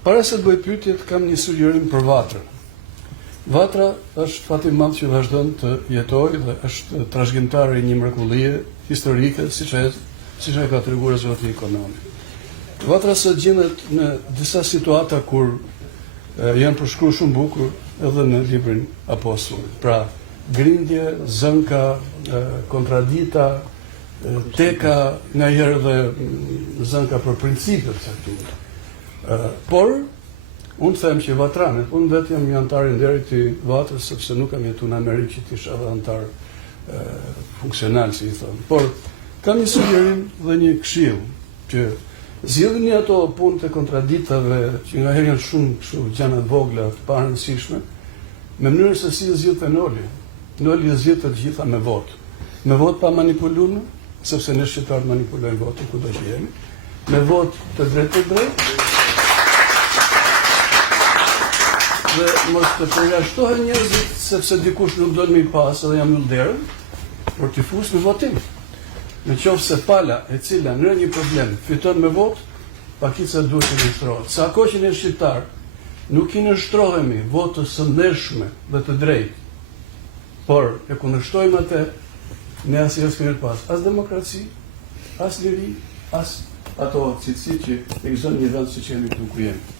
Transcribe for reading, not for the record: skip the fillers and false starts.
Para se të bëj pyetjet, kam një sugjerim për Vatrën. Vatra është fati madh që vazhdon të jetojë dhe është trashëgimtare i një mrekullie historike, siç e ka treguar zoti ekonomi. Vatra sot gjendet në disa situata kur janë përshkruar shumë bukur edhe në librin Apostullit. Pra, grindje, zënka, kontradita, teka, ngaherë dhe zënka për principe të caktuara. Por unë them që vatranet, unë vetë jam një antar i nderit i Vatrës, sepse nuk kam jetuar në Amerikë që të isha edhe antar funksional, si i thonë. Por kam një sugjerim dhe një këshill që zgjidhni ato punët e kontraditave që ngaherë janë shumë kështu gjëra të vogla, të parëndësishme, me mënyrë se si zgjidhet Noli. Noli zgjidhet të gjitha me votë. Me votë pa manipuluar, sepse ne shqiptarët manipulojmë votën kudo që jemi. Me votë të drejtë dhe mos të përjashtohen njerëzit sepse dikush nuk do të më pas edhe jam yll derën, por t'i fus në votim. Në qoftë se pala e cila në një problem fiton me votë, pakica duhet të nështrohet. Sa kohë që ne shqiptar nuk i nështrohemi votës së ndeshme dhe të drejtë, por e kundërshtojmë atë, ne asnjëherë s'kemi pas as demokraci, as liri, as ato cilësi që ekzistojnë në një vend siç jemi këtu ku jemi.